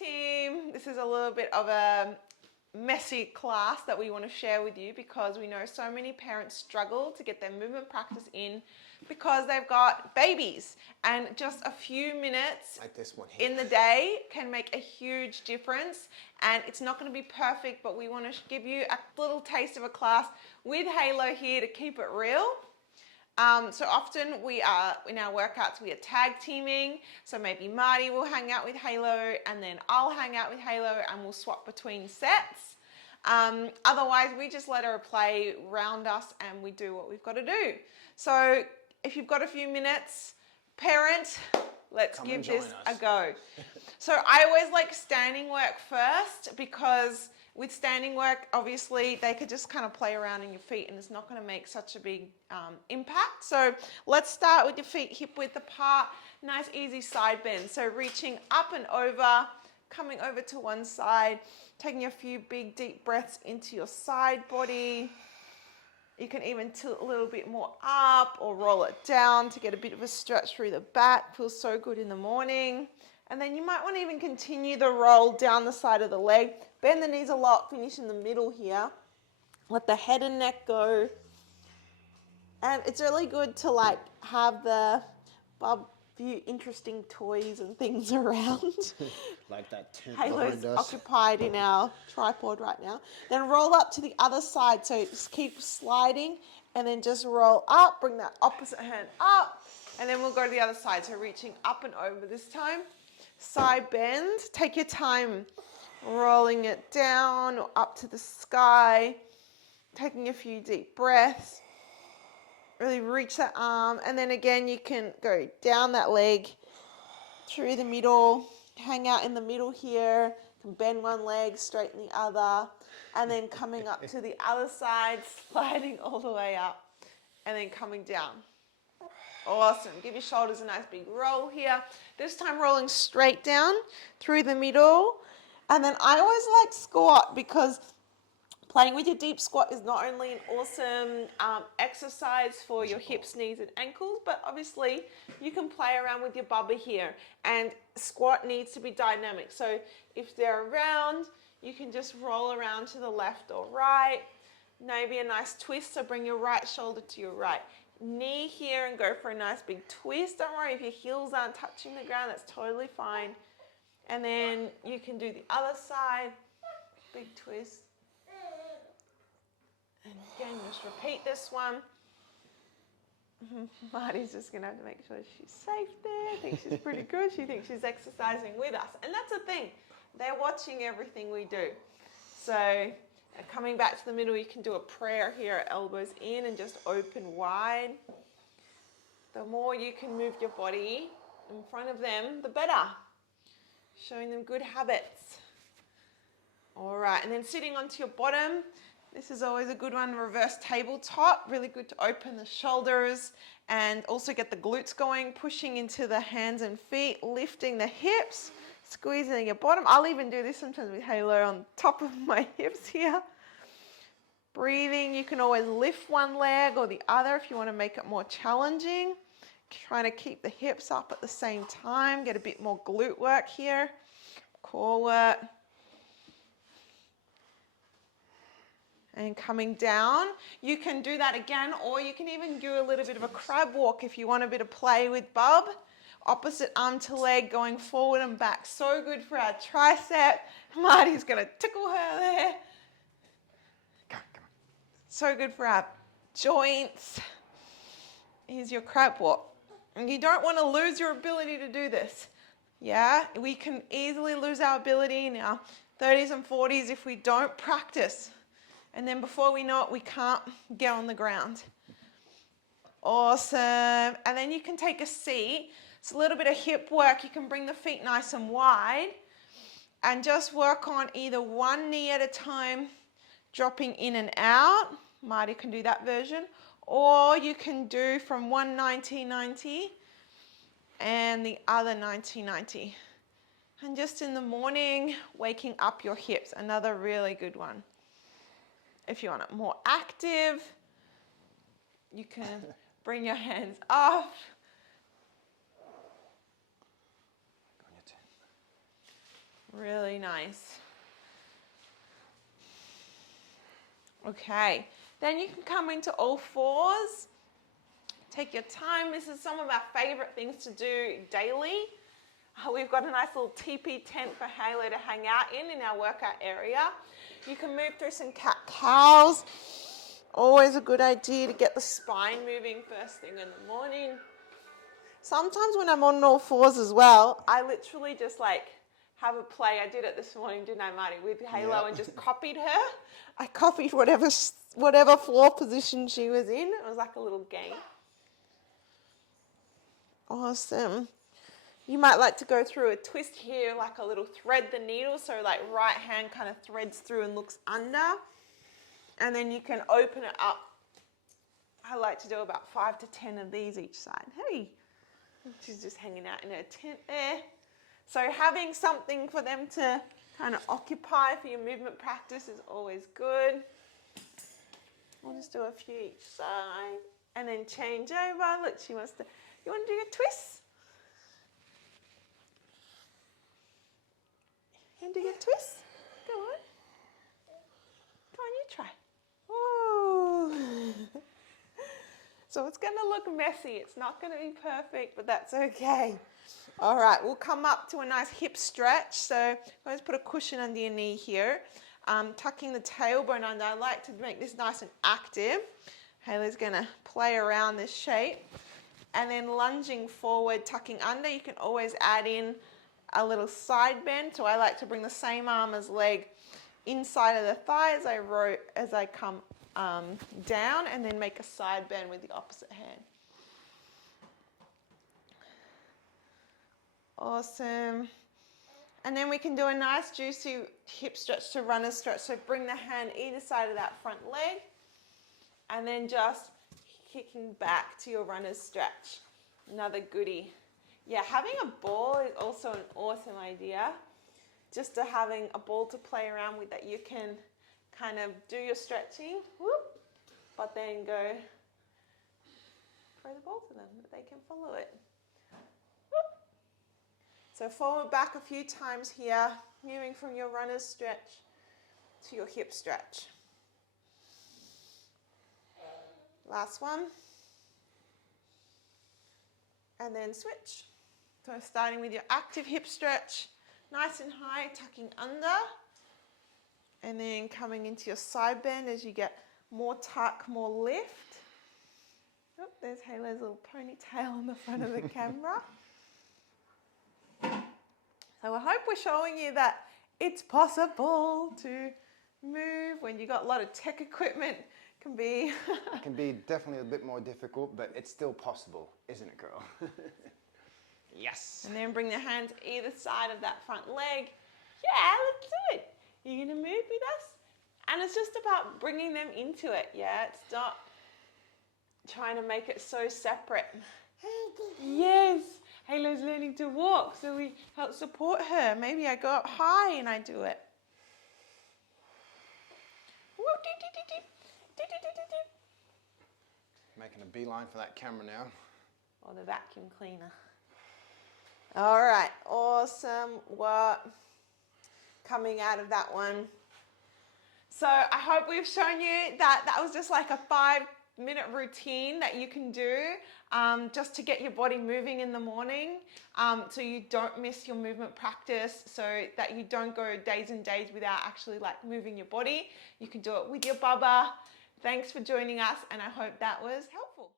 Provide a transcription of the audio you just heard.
team. This is a little bit of a messy class that we want to share with you because we know so many parents struggle to get their movement practice in because they've got babies, and just a few minutes like this one here in the day can make a huge difference. And it's not going to be perfect, but we want to give you a little taste of a class with Halo here to keep it real. So often we are, in our workouts, we are tag teaming. So maybe Marty will hang out with Halo and then I'll hang out with Halo and we'll swap between sets. Otherwise, we just let her play round us and we do what we've got to do. So if you've got a few minutes, parent, let's give this a go. So I always like standing work first because with standing work, obviously, they could just kind of play around in your feet and it's not going to make such a big impact. So let's start with your feet hip width apart. Nice, easy side bend. So reaching up and over, coming over to one side, taking a few big, deep breaths into your side body. You can even tilt a little bit more up or roll it down to get a bit of a stretch through the back. Feels so good in the morning. And then you might want to even continue the roll down the side of the leg. Bend the knees a lot, finish in the middle here. Let the head and neck go. And it's really good to like have the few interesting toys and things around. Like that tent Halo's occupied in our tripod right now. Then roll up to the other side. So just keep sliding and then just roll up. Bring that opposite hand up. And then we'll go to the other side. So reaching up and over this time. Side bend. Take your time rolling it down or up to the sky. Taking a few deep breaths. Really reach that arm. And then again, you can go down that leg through the middle. Hang out in the middle here. You can bend one leg, straighten the other. And then coming up to the other side, sliding all the way up. And then coming down. Awesome. Give your shoulders a nice big roll here. This time rolling straight down through the middle. And then I always like squat because playing with your deep squat is not only an awesome exercise for your hips, knees, and ankles, but obviously you can play around with your bubba here. And squat needs to be dynamic. So if they're around, you can just roll around to the left or right. Maybe a nice twist, so bring your right shoulder to your right knee here and go for a nice big twist. Don't worry if your heels aren't touching the ground, that's totally fine. And then you can do the other side, big twist. And again, just repeat this one. Marty's just going to have to make sure she's safe there. I think she's pretty good. She thinks she's exercising with us. And that's the thing. They're watching everything we do. So coming back to the middle, you can do a prayer here, elbows in and just open wide. The more you can move your body in front of them, the better. Showing them good habits. All right, and then sitting onto your bottom. This is always a good one, reverse tabletop. Really good to open the shoulders and also get the glutes going, pushing into the hands and feet, lifting the hips, squeezing your bottom. I'll even do this sometimes with Halo on top of my hips here. Breathing, you can always lift one leg or the other if you want to make it more challenging. Trying to keep the hips up at the same time, get a bit more glute work here, core work. And coming down, you can do that again, or you can even do a little bit of a crab walk if you want a bit of play with bub. Opposite arm to leg, going forward and back. So good for our tricep. Marty's going to tickle her there. Come on. So good for our joints. Here's your crab walk. And you don't want to lose your ability to do this. Yeah, we can easily lose our ability in our 30s and 40s if we don't practice. And then before we know it, we can't get on the ground. Awesome. And then you can take a seat. It's a little bit of hip work. You can bring the feet nice and wide and just work on either one knee at a time, dropping in and out. Marty can do that version. Or you can do from one 90-90 and the other 90-90. And just in the morning, waking up your hips. Another really good one. If you want it more active, you can bring your hands off. Really nice. Okay, then you can come into all fours. Take your time. This is some of our favorite things to do daily. We've got a nice little teepee tent for Halo to hang out in our workout area. You can move through some cat-cows. Always a good idea to get the spine moving first thing in the morning. Sometimes when I'm on all fours as well, I literally just like have a play. I did it this morning, didn't I, Marty, with Halo, and just copied her. I copied whatever floor position she was in. It was like a little game. Awesome. You might like to go through a twist here, like a little thread the needle, so like right hand kind of threads through and looks under. And then you can open it up. I like to do about 5 to 10 of these each side. Hey, she's just hanging out in her tent there. So having something for them to kind of occupy for your movement practice is always good. We'll just do a few each side and then change over. Look, she wants to, you want to do a twist? You want to do your twist? Go on. Come on, you try. Whoa. So it's going to look messy. It's not going to be perfect, but that's okay. All right, we'll come up to a nice hip stretch. So let's put a cushion under your knee here. Tucking the tailbone under. I like to make this nice and active. Haley's going to play around this shape. And then lunging forward, tucking under. You can always add in a little side bend. So I like to bring the same arm as leg inside of the thigh as I come down, and then make a side bend with the opposite hand. Awesome. And then we can do a nice juicy hip stretch to runner's stretch. So bring the hand either side of that front leg, and then just kicking back to your runner's stretch. Another goodie. Yeah, having a ball is also an awesome idea. Just to having a ball to play around with that you can kind of do your stretching, whoop, but then go throw the ball to them that they can follow it. Whoop. So forward, back a few times here, moving from your runner's stretch to your hip stretch. Last one. And then switch. So starting with your active hip stretch, nice and high, tucking under, and then coming into your side bend as you get more tuck, more lift. Oh, there's Halo's little ponytail on the front of the camera. So I hope we're showing you that it's possible to move when you've got a lot of tech equipment. Can be It can be definitely a bit more difficult, but it's still possible, isn't it, girl? Yes. And then bring the hands either side of that front leg. Yeah, let's do it. You're going to move with us. And it's just about bringing them into it, yeah? It's not trying to make it so separate. Yes. Halo's learning to walk, so we help support her. Maybe I go up high and I do it. Making a beeline for that camera now. Or the vacuum cleaner. All right, awesome work coming out of that one. So I hope we've shown you that was just like a 5-minute routine that you can do just to get your body moving in the morning, so you don't miss your movement practice, so that you don't go days and days without actually like moving your body. You can do it with your bubba. Thanks for joining us, and I hope that was helpful.